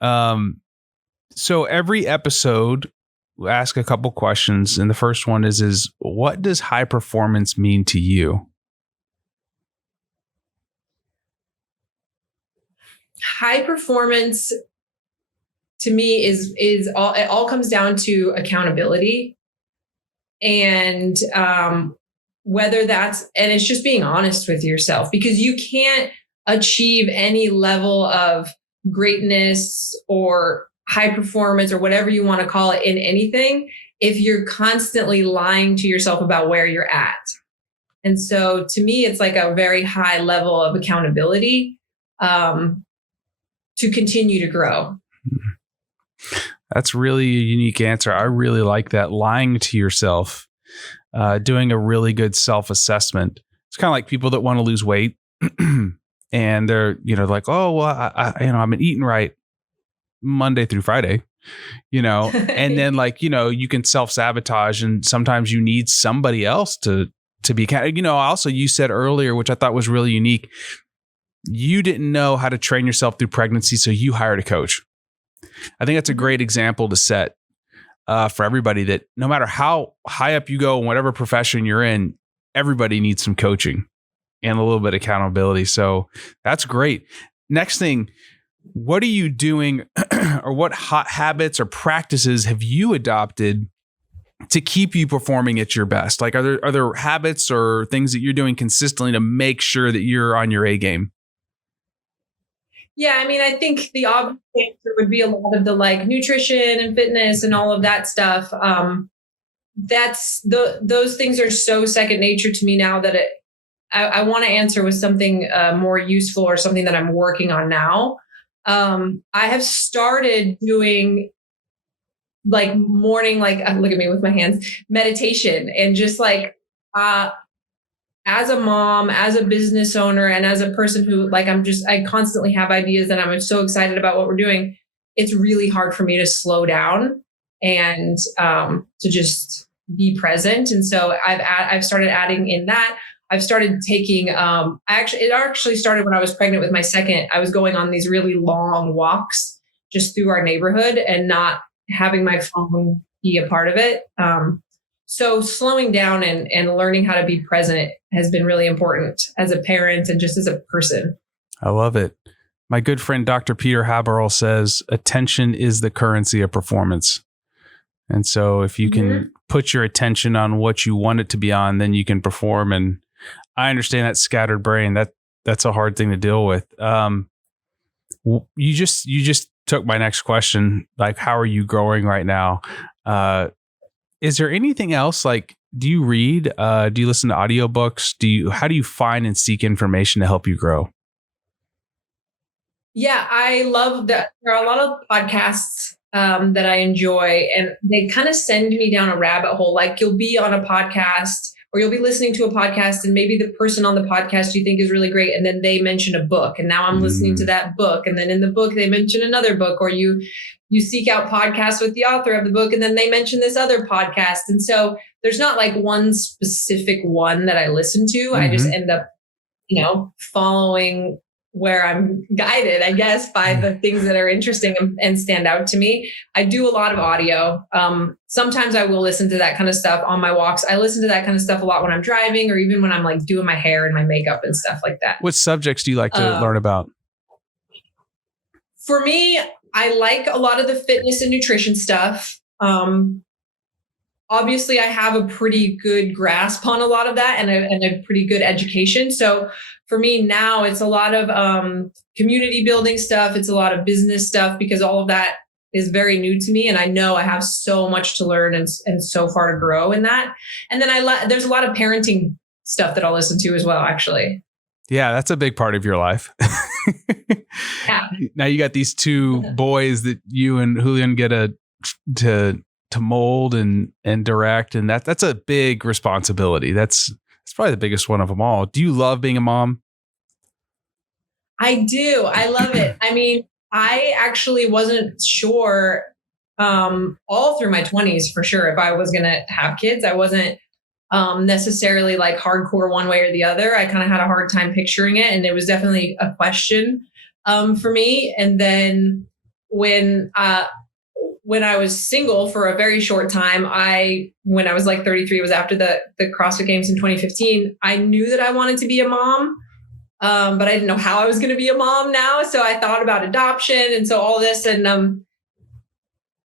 So every episode, we ask a couple questions. And the first one is what does high performance mean to you? High performance to me is all, it all comes down to accountability, and whether that's, and it's just being honest with yourself, because you can't achieve any level of greatness or high performance or whatever you want to call it in anything if you're constantly lying to yourself about where you're at. And so to me, it's like a very high level of accountability to continue to grow. That's really a unique answer. I really like that. Lying to yourself, doing a really good self-assessment. It's kind of like people that want to lose weight and they're, like, oh, well, I've been eating right Monday through Friday, and then you can self-sabotage, and sometimes you need somebody else to be, also you said earlier, which I thought was really unique. You didn't know how to train yourself through pregnancy, so you hired a coach. I think that's a great example to set for everybody, that no matter how high up you go in whatever profession you're in, everybody needs some coaching and a little bit of accountability. So that's great. Next thing, what are you doing or what hot habits or practices have you adopted to keep you performing at your best? Like, are there habits or things that you're doing consistently to make sure that you're on your A game? Yeah, I mean, I think the obvious answer would be a lot of the like nutrition and fitness and all of that stuff. Those things are so second nature to me now that I want to answer with something more useful or something that I'm working on now. I have started doing like morning, like look at me with my hands, meditation, and just like as a mom, as a business owner, and as a person who like I constantly have ideas and I'm so excited about what we're doing. It's really hard for me to slow down and to just be present. And so I've started adding in that. I've started taking, it actually started when I was pregnant with my second. I was going on these really long walks just through our neighborhood and not having my phone be a part of it. So slowing down and learning how to be present has been really important as a parent and just as a person. I love it. My good friend, Dr. Peter Haberl says, attention is the currency of performance. And so if you can put your attention on what you want it to be on, then you can perform. And I understand that scattered brain, that's a hard thing to deal with. You just took my next question. Like, how are you growing right now? Is there anything else? Like, do you read? Do you listen to audiobooks? How do you find and seek information to help you grow? Yeah, I love that. There are a lot of podcasts that I enjoy, and they kind of send me down a rabbit hole. Like you'll be on a podcast or you'll be listening to a podcast and maybe the person on the podcast you think is really great. And then they mention a book and now I'm listening to that book. And then in the book, they mention another book, or you seek out podcasts with the author of the book and then they mention this other podcast. And so there's not like one specific one that I listen to. I just end up, following where I'm guided, I guess, by the things that are interesting and stand out to me. I do a lot of audio. Sometimes I will listen to that kind of stuff on my walks. I listen to that kind of stuff a lot when I'm driving or even when I'm like doing my hair and my makeup and stuff like that. What subjects do you like to learn about? For me, I like a lot of the fitness and nutrition stuff. Obviously, I have a pretty good grasp on a lot of that and a pretty good education. So for me now, it's a lot of community building stuff. It's a lot of business stuff because all of that is very new to me. And I know I have so much to learn and so far to grow in that. And then there's a lot of parenting stuff that I'll listen to as well, actually. Yeah, that's a big part of your life. Yeah. Now you got these two boys that you and Julian get to mold and direct, and that's a big responsibility. That's probably the biggest one of them all. Do you love being a mom? I do. I love it. I mean, I actually wasn't sure all through my 20s for sure if I was going to have kids. I wasn't necessarily like hardcore one way or the other. I kind of had a hard time picturing it, and it was definitely a question for me. And then when I was single for a very short time, when I was like 33, it was after the CrossFit Games in 2015, I knew that I wanted to be a mom, but I didn't know how I was going to be a mom now. So I thought about adoption and so all this, and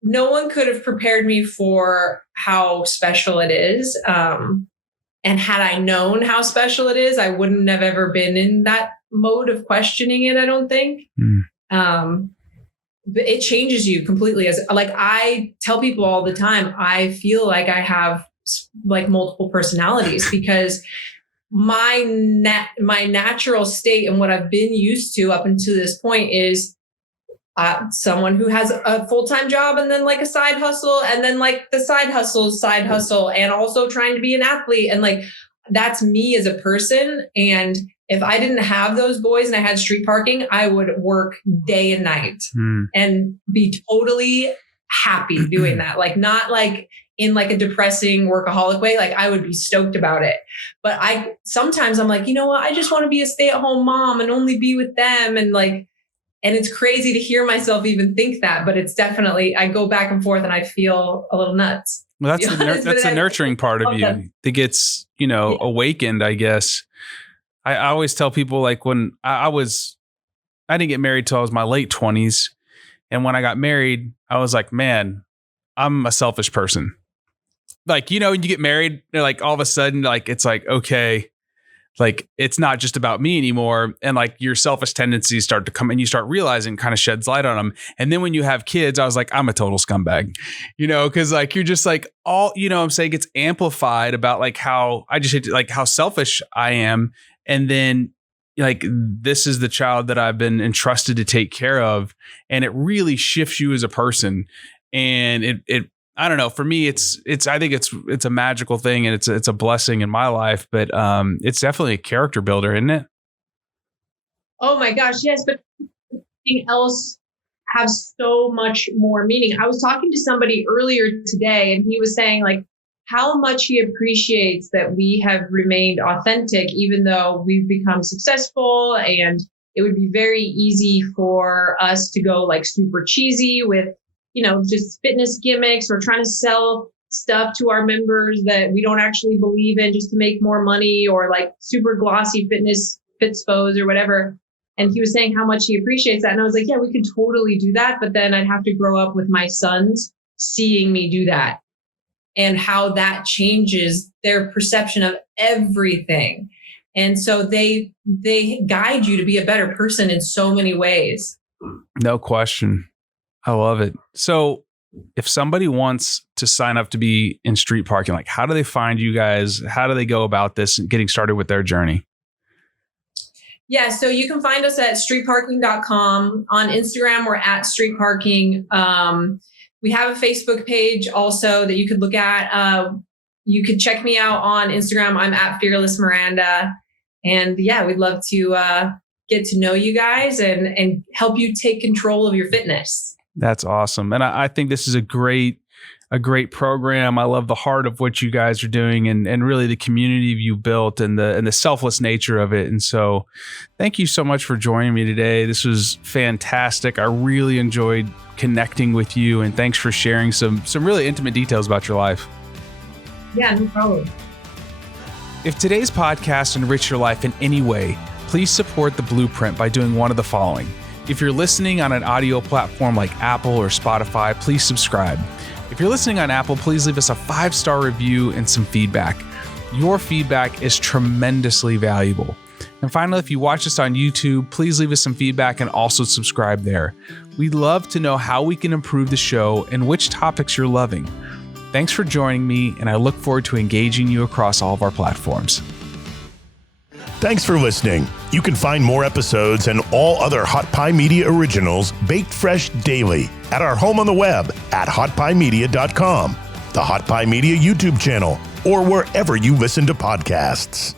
no one could have prepared me for how special it is. And had I known how special it is, I wouldn't have ever been in that mode of questioning it, I don't think. But it changes you completely. As like I tell people all the time, I feel like I have like multiple personalities because my natural state and what I've been used to up until this point is someone who has a full-time job and then like a side hustle and then like the side hustle and also trying to be an athlete. And like, that's me as a person. And if I didn't have those boys and I had street parking, I would work day and night and be totally happy doing that. Like not like in like a depressing workaholic way. Like I would be stoked about it. But sometimes I'm like, you know what? I just want to be a stay-at-home mom and only be with them. And it's crazy to hear myself even think that, but it's definitely, I go back and forth and I feel a little nuts. Well, that's the nurturing part of you that gets, awakened, I guess. I always tell people like when I didn't get married till I was my late 20s. And when I got married, I was like, man, I'm a selfish person. Like, when you get married, like all of a sudden, like, it's like, okay, like, it's not just about me anymore. And like your selfish tendencies start to come and you start realizing, kind of sheds light on them. And then when you have kids, I was like, I'm a total scumbag, cause like, you're just like all, I'm saying, it's amplified about like how I just hate to, like how selfish I am. And then like, this is the child that I've been entrusted to take care of. And it really shifts you as a person. And it I don't know. For me, I think it's a magical thing, and it's a blessing in my life. But it's definitely a character builder, isn't it? Oh my gosh, yes. But something else has so much more meaning. I was talking to somebody earlier today, and he was saying like how much he appreciates that we have remained authentic, even though we've become successful, and it would be very easy for us to go like super cheesy with, just fitness gimmicks or trying to sell stuff to our members that we don't actually believe in just to make more money, or like super glossy fitspos or whatever. And he was saying how much he appreciates that. And I was like, yeah, we could totally do that. But then I'd have to grow up with my sons seeing me do that, and how that changes their perception of everything. And so they guide you to be a better person in so many ways. No question. I love it. So if somebody wants to sign up to be in street parking, like how do they find you guys? How do they go about this and getting started with their journey? Yeah, so you can find us at streetparking.com. On Instagram, we're at streetparking. We have a Facebook page also that you could look at. You could check me out on Instagram. I'm at Fearless Miranda. And yeah, we'd love to get to know you guys and help you take control of your fitness. That's awesome. And I think this is a great program. I love the heart of what you guys are doing, and really the community you built, and the selfless nature of it. And so thank you so much for joining me today. This was fantastic. I really enjoyed connecting with you, and thanks for sharing some really intimate details about your life. Yeah, no problem. If today's podcast enriched your life in any way, please support the BluePrint by doing one of the following. If you're listening on an audio platform like Apple or Spotify, please subscribe. If you're listening on Apple, please leave us a 5-star review and some feedback. Your feedback is tremendously valuable. And finally, if you watch us on YouTube, please leave us some feedback and also subscribe there. We'd love to know how we can improve the show and which topics you're loving. Thanks for joining me, and I look forward to engaging you across all of our platforms. Thanks for listening. You can find more episodes and all other Hot Pie Media originals baked fresh daily at our home on the web at hotpiemedia.com, the Hot Pie Media YouTube channel, or wherever you listen to podcasts.